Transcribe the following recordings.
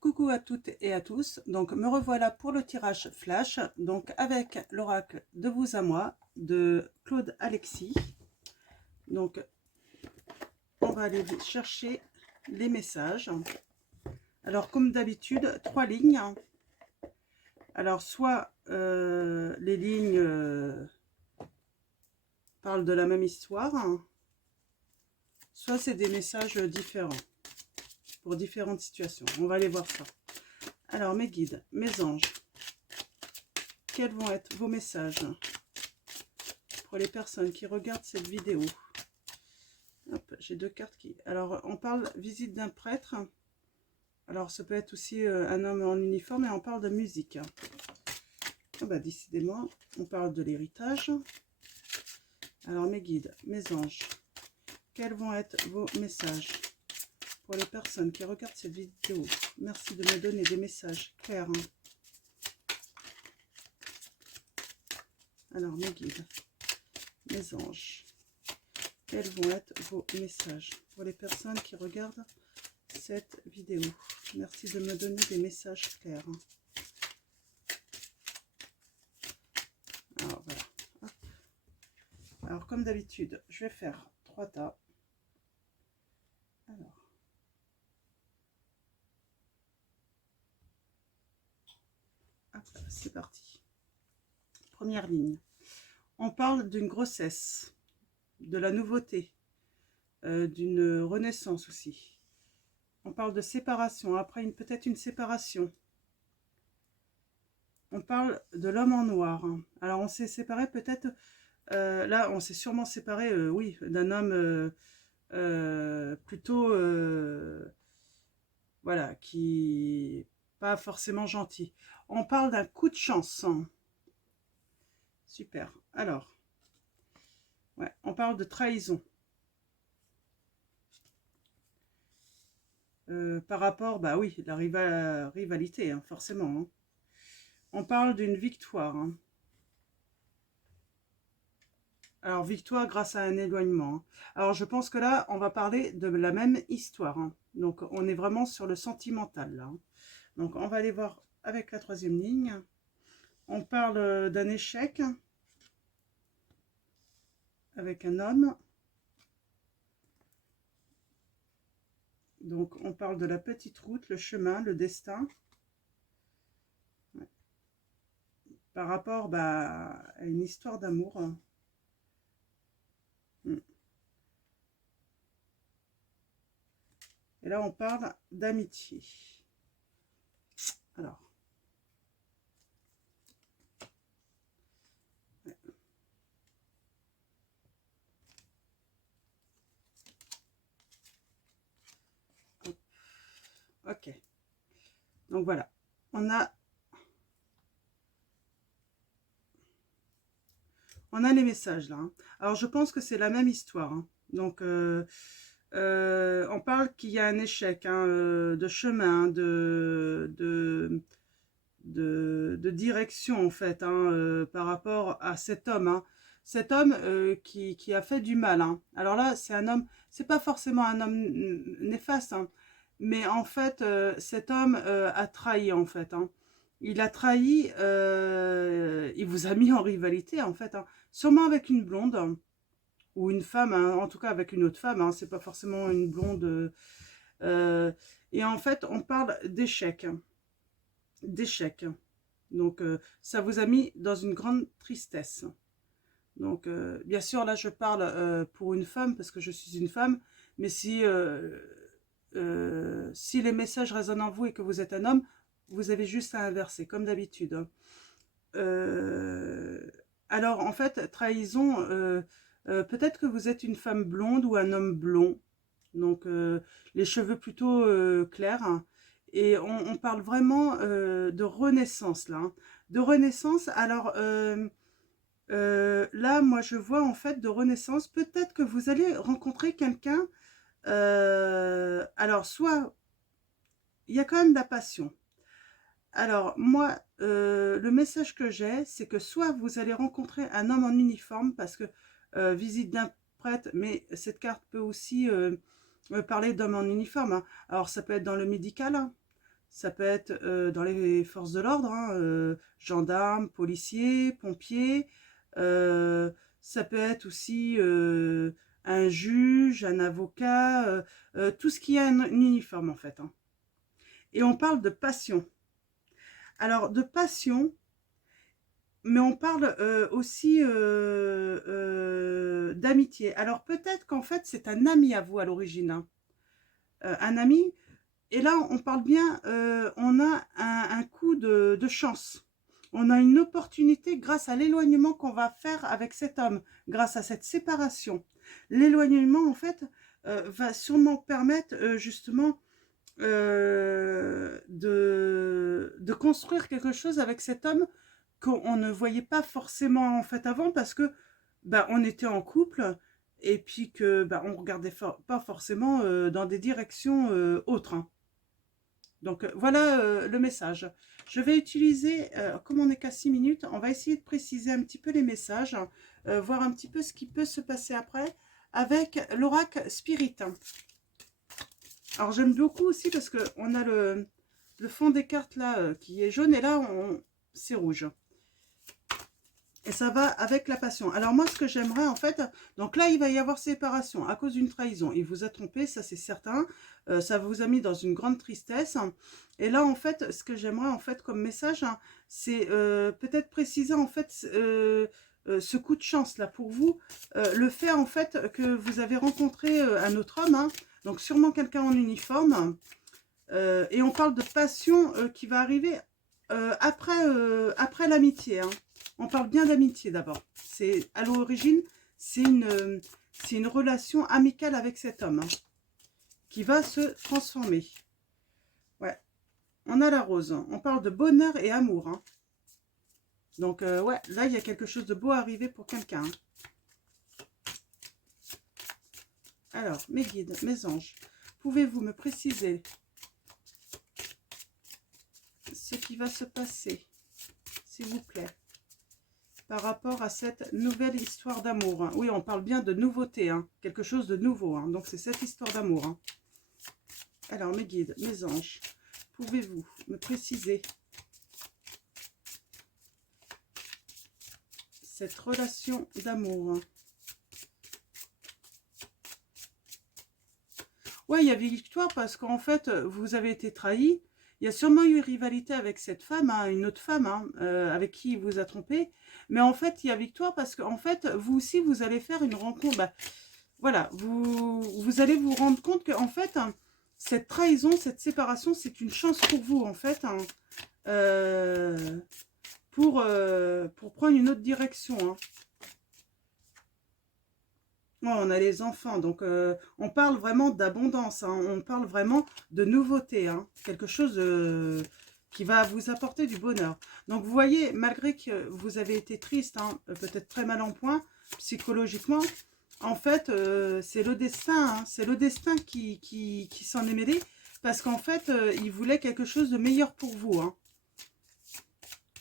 Coucou à toutes et à tous, donc me revoilà pour le tirage flash, donc avec l'oracle de vous à moi, de Claude Alexis. Donc on va aller chercher les messages. Alors comme d'habitude, 3 lignes. Alors soit les lignes parlent de la même histoire, soit c'est des messages différents, pour différentes situations. On va aller voir ça. Alors mes guides, mes anges, quels vont être vos messages pour les personnes qui regardent cette vidéo? J'ai 2 cartes qui... Alors, on parle visite d'un prêtre. Alors, ça peut être aussi un homme en uniforme et on parle de musique. Ah bah, décidément, on parle de l'héritage. Alors, mes guides, mes anges, quels vont être vos messages pour les personnes qui regardent cette vidéo? Merci de me donner des messages clairs. Alors, mes guides, mes anges, quels vont être vos messages pour les personnes qui regardent cette vidéo? Merci de me donner des messages clairs. Alors, voilà. Hop. Alors, comme d'habitude, je vais faire 3 tas. Alors. Hop, c'est parti. Première ligne. On parle d'une grossesse, de la nouveauté, d'une renaissance aussi. On parle de séparation, après peut-être une séparation. On parle de l'homme en noir. Alors on s'est séparé peut-être, là on s'est sûrement séparé, oui, d'un homme plutôt, voilà, qui pas forcément gentil. On parle d'un coup de chance. Super. Alors, ouais, on parle de trahison. Par rapport, bah oui, la rivalité, hein, forcément. Hein. On parle d'une victoire. Hein. Alors, victoire grâce à un éloignement. Hein. Alors, je pense que là, on va parler de la même histoire. Hein. Donc, on est vraiment sur le sentimental, là. Hein. Donc, on va aller voir avec la 3e ligne. On parle d'un échec avec un homme. Donc, on parle de la petite route, le chemin, le destin. Ouais. Par rapport bah, à une histoire d'amour. Hein. Et là, on parle d'amitié. Alors. Ouais. Ok. Donc voilà. On a les messages là. Hein. Alors, je pense que c'est la même histoire. Hein. Donc, on parle qu'il y a un échec hein, de chemin, de direction en fait, hein, par rapport à cet homme. Hein. Cet homme qui a fait du mal. Hein. Alors là, c'est un homme, c'est pas forcément un homme néfaste, hein, mais en fait, cet homme a trahi en fait. Hein. Il a trahi, il vous a mis en rivalité en fait. Hein. Sûrement avec une blonde ou une femme, hein, en tout cas avec une autre femme. Hein, c'est pas forcément une blonde. Et en fait, on parle d'échec. D'échec. Donc, ça vous a mis dans une grande tristesse. Donc, bien sûr, là, je parle pour une femme, parce que je suis une femme, mais si les messages résonnent en vous et que vous êtes un homme, vous avez juste à inverser, comme d'habitude. Hein. Alors, en fait, trahison, peut-être que vous êtes une femme blonde ou un homme blond, donc les cheveux plutôt clairs, hein. Et on parle vraiment de renaissance, là. Hein. De renaissance, alors là, moi, je vois en fait de renaissance, peut-être que vous allez rencontrer quelqu'un, alors soit, il y a quand même de la passion. Alors, moi, le message que j'ai, c'est que soit vous allez rencontrer un homme en uniforme, parce que visite d'un prêtre, mais cette carte peut aussi parler d'homme en uniforme. Hein. Alors, ça peut être dans le médical, hein, Ça peut être dans les forces de l'ordre, hein, gendarmes, policiers, pompiers. Euh, Ça peut être aussi un juge, un avocat, tout ce qui a un uniforme en fait, hein. Et on parle de passion. Alors de passion, mais on parle aussi d'amitié. Alors peut-être qu'en fait c'est un ami à vous à l'origine, hein. Un ami. Et là, on parle bien, on a un coup de chance. On a une opportunité grâce à l'éloignement qu'on va faire avec cet homme, grâce à cette séparation. L'éloignement, en fait, va sûrement permettre justement de construire quelque chose avec cet homme qu'on ne voyait pas forcément en fait avant parce que bah, on était en couple et puis que bah, on regardait pas forcément dans des directions autres, hein. Donc voilà le message. Je vais utiliser, comme on n'est qu'à 6 minutes, on va essayer de préciser un petit peu les messages, voir un petit peu ce qui peut se passer après avec l'oracle Spirit. Alors j'aime beaucoup aussi parce qu'on a le fond des cartes là qui est jaune et là c'est rouge. Et ça va avec la passion. Alors moi, ce que j'aimerais en fait, donc là, il va y avoir séparation à cause d'une trahison. Il vous a trompé, ça c'est certain. Ça vous a mis dans une grande tristesse. Et là, en fait, ce que j'aimerais en fait comme message, hein, c'est peut-être préciser en fait ce coup de chance là pour vous. Le fait en fait que vous avez rencontré un autre homme, hein, donc sûrement quelqu'un en uniforme. Et on parle de passion qui va arriver après l'amitié, hein. On parle bien d'amitié d'abord. C'est à l'origine, c'est une relation amicale avec cet homme, hein, qui va se transformer. Ouais, on a la rose. On parle de bonheur et amour, hein. Donc ouais, là il y a quelque chose de beau à arriver pour quelqu'un, hein. Alors, mes guides, mes anges, pouvez-vous me préciser ce qui va se passer, s'il vous plaît, par rapport à cette nouvelle histoire d'amour, hein? Oui, on parle bien de nouveauté, hein, quelque chose de nouveau, hein. Donc c'est cette histoire d'amour, hein. Alors, mes guides, mes anges, pouvez-vous me préciser cette relation d'amour, hein? Ouais, il y a victoire parce qu'en fait, vous avez été trahi. Il y a sûrement eu rivalité avec cette femme, hein, une autre femme, hein, avec qui il vous a trompé. Mais en fait, il y a victoire parce qu'en fait, vous aussi, vous allez faire une rencontre. Bah, voilà, vous allez vous rendre compte que en fait, hein, cette trahison, cette séparation, c'est une chance pour vous, en fait, hein, euh, pour prendre une autre direction, hein. Ouais, on a les enfants, donc on parle vraiment d'abondance, hein, on parle vraiment de nouveauté, hein, quelque chose qui va vous apporter du bonheur. Donc vous voyez, malgré que vous avez été triste, hein, peut-être très mal en point psychologiquement, en fait c'est le destin, hein, c'est le destin qui s'en est mêlé, parce qu'en fait il voulait quelque chose de meilleur pour vous, hein.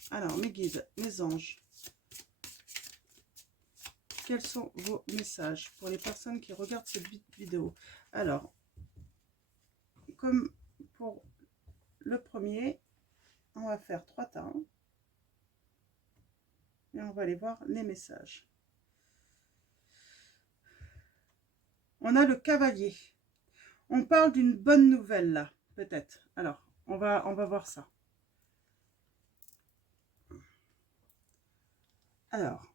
Alors mes guides, mes anges, quels sont vos messages pour les personnes qui regardent cette vidéo? Alors, comme pour le premier, on va faire 3 temps et on va aller voir les messages. On a le cavalier. On parle d'une bonne nouvelle là, peut-être. Alors, on va voir ça. Alors,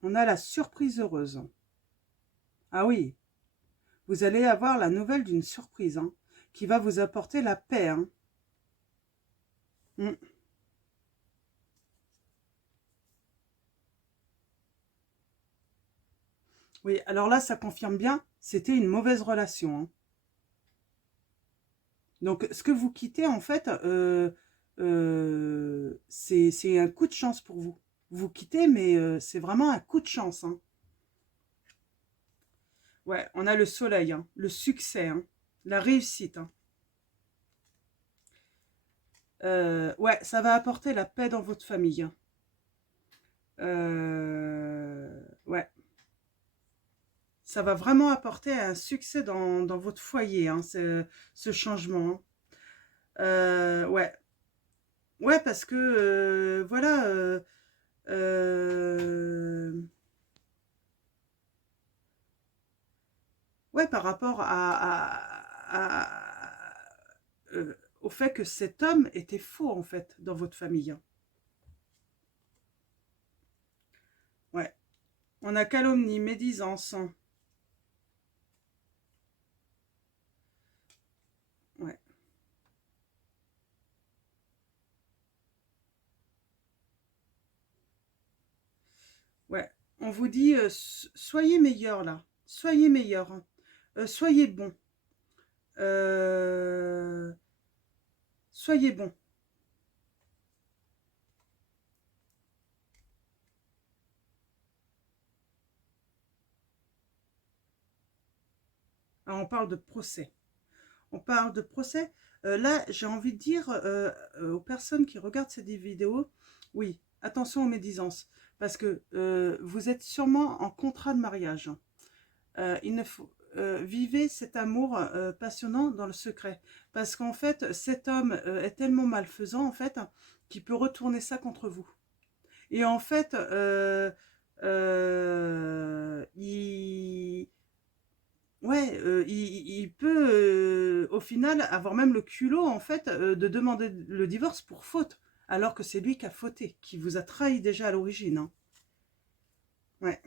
on a la surprise heureuse. Ah oui, vous allez avoir la nouvelle d'une surprise, hein, qui va vous apporter la paix, hein. Oui, alors là, ça confirme bien, c'était une mauvaise relation, hein. Donc, ce que vous quittez, en fait, c'est un coup de chance pour vous. Vous quittez, mais c'est vraiment un coup de chance, hein. Ouais, on a le soleil, hein, le succès, hein, la réussite, hein. Ouais, ça va apporter la paix dans votre famille, hein. Ouais, Ça va vraiment apporter un succès dans votre foyer, hein, ce changement, hein. Ouais. Ouais, parce que, voilà, euh, ouais, par rapport au fait que cet homme était faux, en fait, dans votre famille, hein. Ouais. On a calomnie, médisance, hein. Ouais. Ouais. On vous dit, soyez meilleurs, là. Soyez meilleurs, hein. Soyez bons. Euh, soyez bons. Alors, on parle de procès. On parle de procès. Là, j'ai envie de dire aux personnes qui regardent cette vidéo, oui, attention aux médisances, parce que vous êtes sûrement en contrat de mariage. Il ne faut vivez cet amour passionnant dans le secret, parce qu'en fait, cet homme est tellement malfaisant en fait qu'il peut retourner ça contre vous. Et en fait, il ouais, il peut, au final, avoir même le culot, en fait, de demander le divorce pour faute, alors que c'est lui qui a fauté, qui vous a trahi déjà à l'origine, hein. Ouais.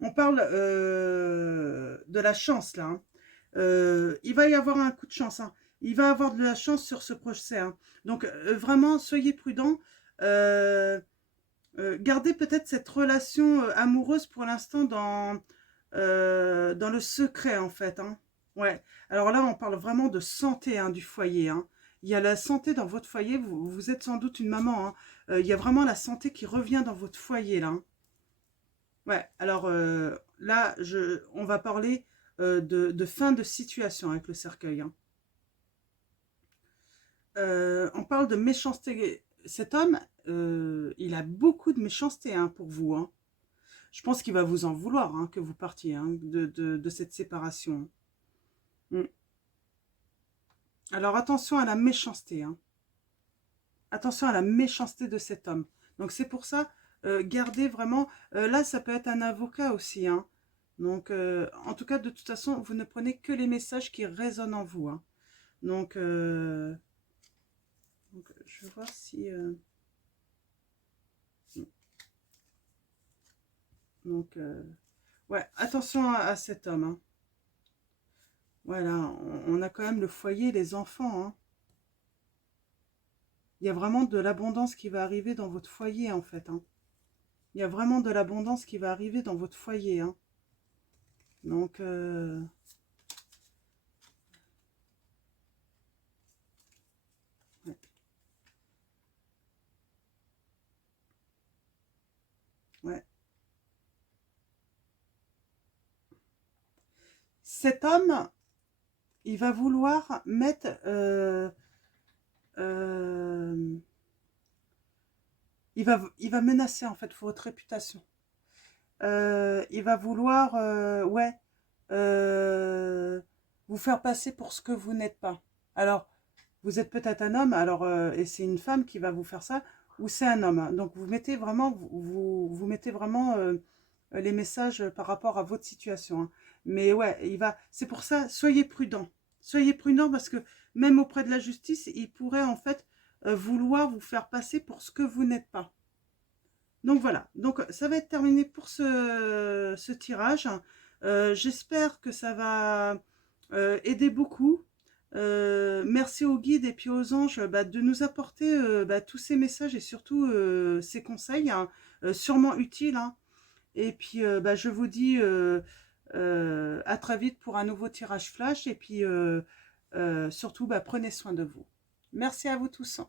On parle de la chance, là, hein. Il va y avoir un coup de chance, hein. Il va avoir de la chance sur ce procès, hein. Donc, vraiment, soyez prudents. Euh, gardez peut-être cette relation amoureuse pour l'instant dans le secret, en fait, hein. Ouais. Alors là, on parle vraiment de santé, hein, du foyer, hein. Il y a la santé dans votre foyer. Vous êtes sans doute une maman, hein. Il y a vraiment la santé qui revient dans votre foyer, là, hein. Ouais. Alors là, on va parler de fin de situation avec le cercueil, hein. On parle de méchanceté. Cet homme, il a beaucoup de méchanceté, hein, pour vous, hein. Je pense qu'il va vous en vouloir, hein, que vous partiez, hein, de cette séparation. Mm. Alors attention à la méchanceté, hein. Attention à la méchanceté de cet homme. Donc c'est pour ça, gardez vraiment... là, ça peut être un avocat aussi, hein. Donc, en tout cas, de toute façon, vous ne prenez que les messages qui résonnent en vous, hein. Donc, je vais voir si... donc, ouais, attention à cet homme, hein. Voilà, on a quand même le foyer, les enfants, hein. Il y a vraiment de l'abondance qui va arriver dans votre foyer, en fait, hein. Il y a vraiment de l'abondance qui va arriver dans votre foyer, hein. Donc, ouais. Ouais. Cet homme, il va vouloir mettre... euh, il va menacer, en fait, votre réputation. Il va vouloir, ouais, euh, vous faire passer pour ce que vous n'êtes pas. Alors, vous êtes peut-être un homme, alors, et c'est une femme qui va vous faire ça, ou c'est un homme, hein. Donc, vous mettez vraiment, vous mettez vraiment les messages par rapport à votre situation, hein. Mais ouais, c'est pour ça, soyez prudents. Soyez prudents parce que même auprès de la justice, il pourrait en fait vouloir vous faire passer pour ce que vous n'êtes pas. Donc voilà, donc ça va être terminé pour ce tirage. J'espère que ça va aider beaucoup. Merci aux guides et puis aux anges de nous apporter tous ces messages et surtout ces conseils, hein, sûrement utiles, hein. Et puis je vous dis à très vite pour un nouveau tirage flash et puis surtout prenez soin de vous. Merci à vous tous.